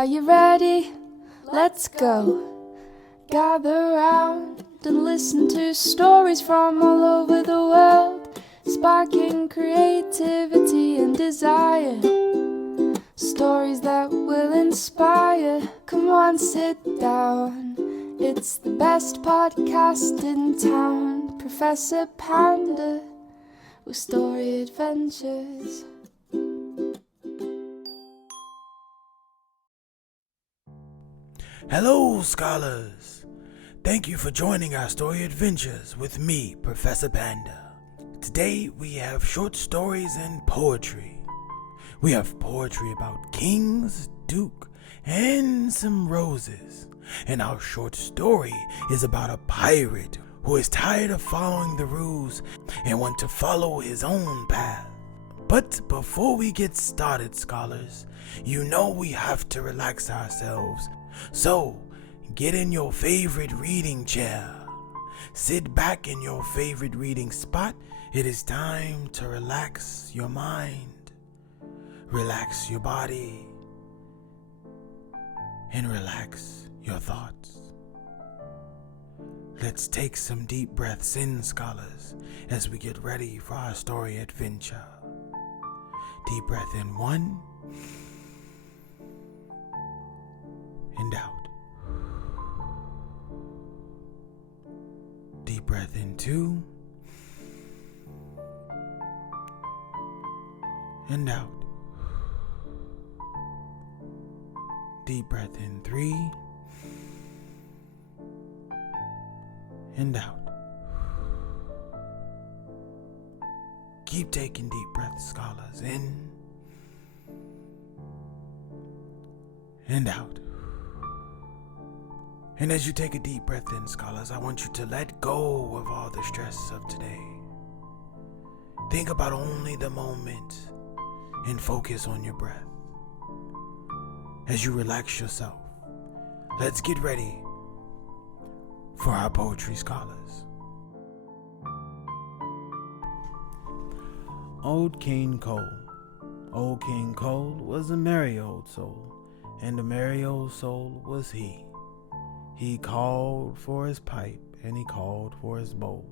Are you ready? Let's go. Gather round and listen to stories from all over the world, sparking creativity and desire. Stories that will inspire. Come on, sit down. It's the best podcast in town. Professor Panda with story adventures. Hello, scholars! Thank you for joining our story adventures with me, Professor Panda. Today we have short stories and poetry. We have poetry about kings, duke, and some roses. And our short story is about a pirate who is tired of following the rules and wants to follow his own path. But before we get started, scholars, you know we have to relax ourselves. So, get in your favorite reading chair. Sit back in your favorite reading spot. It is time to relax your mind, relax your body, and relax your thoughts. Let's take some deep breaths in, scholars, as we get ready for our story adventure. Deep breath in 1 and out. Deep breath in 2 and out. Deep breath in 3 and out. Keep taking deep breaths, scholars, in and out. And as you take a deep breath in, scholars, I want you to let go of all the stress of today. Think about only the moment and focus on your breath. As you relax yourself, let's get ready for our poetry, scholars. Old King Cole. Old King Cole was a merry old soul, and a merry old soul was he. He called for his pipe, and he called for his bowl,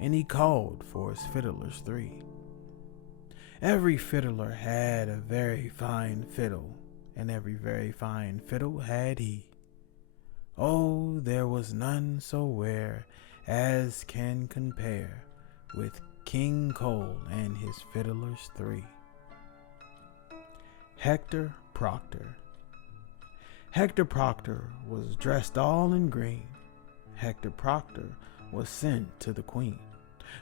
and he called for his fiddlers 3. Every fiddler had a very fine fiddle, and every very fine fiddle had he. Oh, there was none so rare as can compare with King Cole and his fiddlers 3. Hector Proctor. Hector Proctor was dressed all in green. Hector Proctor was sent to the queen.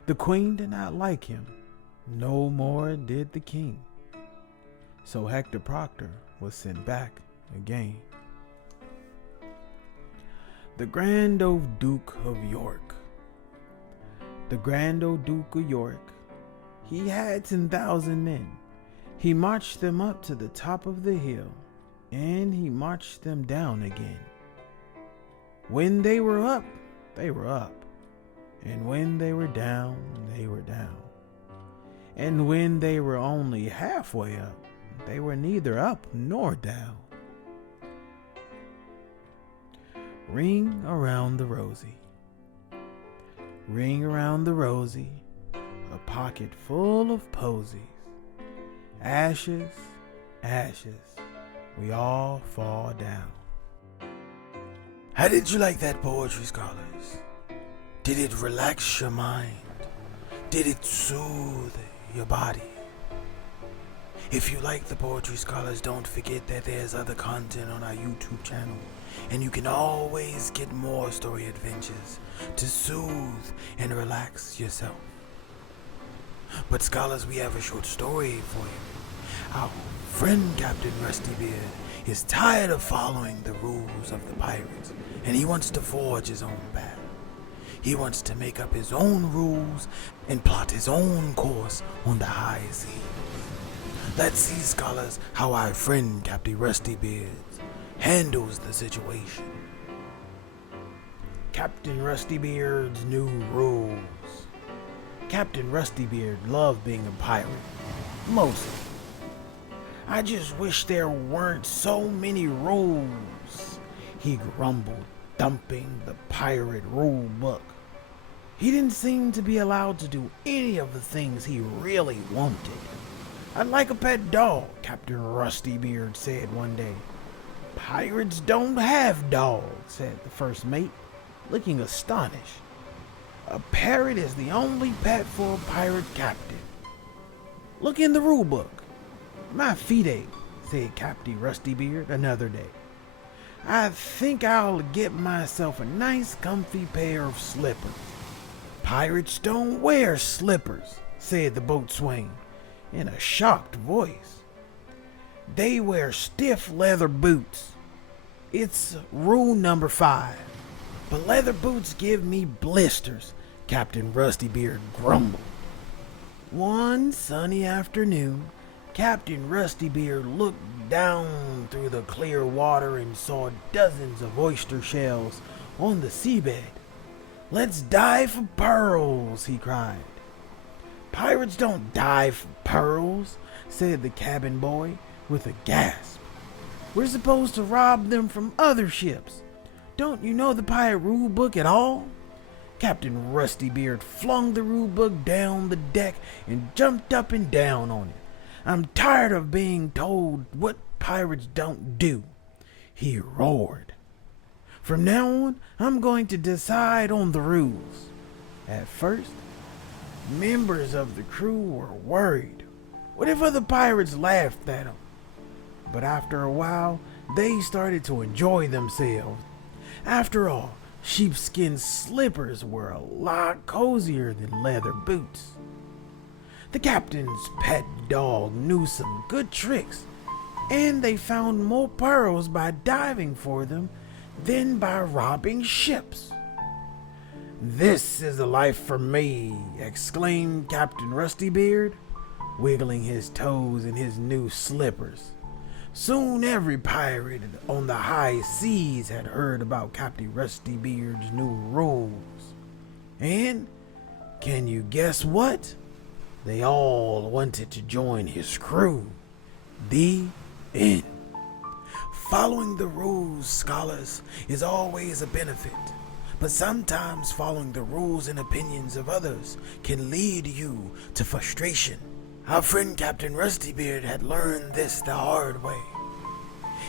The queen did not like him, no more did the king. So Hector Proctor was sent back again. The Grand Old Duke of York. The Grand Old Duke of York, he had 10,000 men. He marched them up to the top of the hill, and he marched them down again. When they were up, they were up. And when they were down, they were down. And when they were only halfway up, they were neither up nor down. Ring around the rosy. Ring around the rosy, a pocket full of posies. Ashes, ashes, we all fall down. How did you like that poetry, scholars? Did it relax your mind? Did it soothe your body? If you like the poetry, scholars, don't forget that there's other content on our YouTube channel, and you can always get more story adventures to soothe and relax yourself. But scholars, we have a short story for you. Our friend Captain Rusty Beard is tired of following the rules of the pirates, and he wants to forge his own path. He wants to make up his own rules and plot his own course on the high seas. Let's see, scholars, how our friend Captain Rusty Beard handles the situation. Captain Rusty Beard's new rules. Captain Rusty Beard loved being a pirate, mostly. I just wish there weren't so many rules, he grumbled, dumping the pirate rule book. He didn't seem to be allowed to do any of the things he really wanted. "I'd like a pet dog," Captain Rustybeard said one day. "Pirates don't have dogs," said the first mate, looking astonished. "A parrot is the only pet for a pirate captain. Look in the rule book." "My feet ache," said Captain Rustybeard another day. "I think I'll get myself a nice comfy pair of slippers." "Pirates don't wear slippers," said the boatswain in a shocked voice. "They wear stiff leather boots. It's rule number 5. But leather boots give me blisters," Captain Rustybeard grumbled. One sunny afternoon, Captain Rustybeard looked down through the clear water and saw dozens of oyster shells on the seabed. "Let's dive for pearls," he cried. "Pirates don't dive for pearls," said the cabin boy with a gasp. "We're supposed to rob them from other ships. Don't you know the pirate rule book at all?" Captain Rustybeard flung the rule book down the deck and jumped up and down on it. "I'm tired of being told what pirates don't do," he roared. "From now on, I'm going to decide on the rules." At first, members of the crew were worried. What if other pirates laughed at them? But after a while, they started to enjoy themselves. After all, sheepskin slippers were a lot cozier than leather boots. The captain's pet dog knew some good tricks, and they found more pearls by diving for them than by robbing ships. "This is the life for me," exclaimed Captain Rustybeard, wiggling his toes in his new slippers. Soon every pirate on the high seas had heard about Captain Rustybeard's new rules. And, can you guess what? They all wanted to join his crew. The end. Following the rules, scholars, is always a benefit. But sometimes following the rules and opinions of others can lead you to frustration. Our friend Captain Rustybeard had learned this the hard way.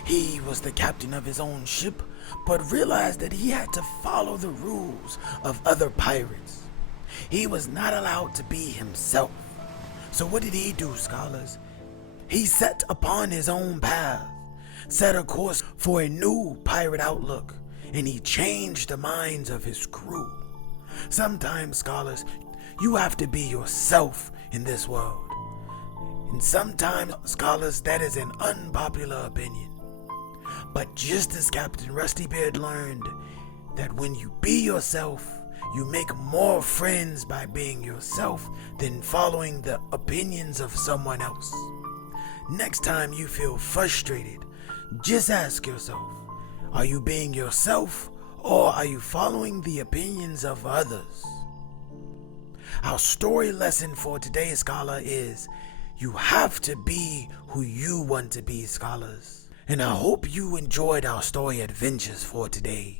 He was the captain of his own ship, but realized that he had to follow the rules of other pirates. He was not allowed to be himself. So what did he do, scholars? He set upon his own path, set a course for a new pirate outlook, and he changed the minds of his crew. Sometimes, scholars, you have to be yourself in this world. And sometimes, scholars, that is an unpopular opinion. But just as Captain Rustybeard learned that when you be yourself, you make more friends by being yourself than following the opinions of someone else. Next time you feel frustrated, just ask yourself, are you being yourself or are you following the opinions of others? Our story lesson for today, scholar, is you have to be who you want to be, scholars. And I hope you enjoyed our story adventures for today.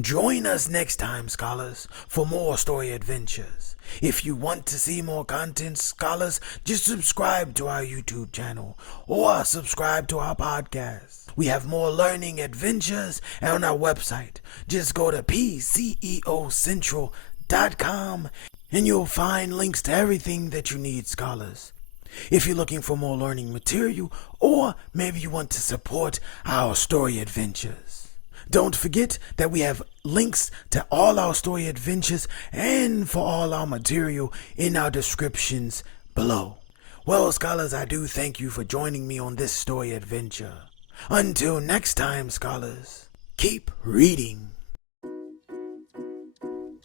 Join us next time, scholars, for more story adventures. If you want to see more content, scholars, just subscribe to our YouTube channel or subscribe to our podcast. We have more learning adventures on our website. Just go to pceocentral.com and you'll find links to everything that you need, scholars. If you're looking for more learning material, or maybe you want to support our story adventures, don't forget that we have links to all our story adventures and for all our material in our descriptions below. Well, scholars, I do thank you for joining me on this story adventure. Until next time, scholars, keep reading.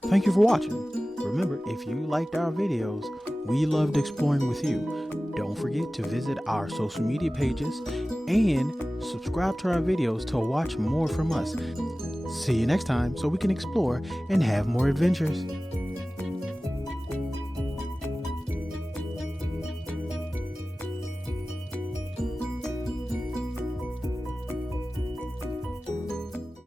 Thank you for watching. Remember, if you liked our videos, we loved exploring with you. Don't forget to visit our social media pages and subscribe to our videos to watch more from us. See you next time so we can explore and have more adventures.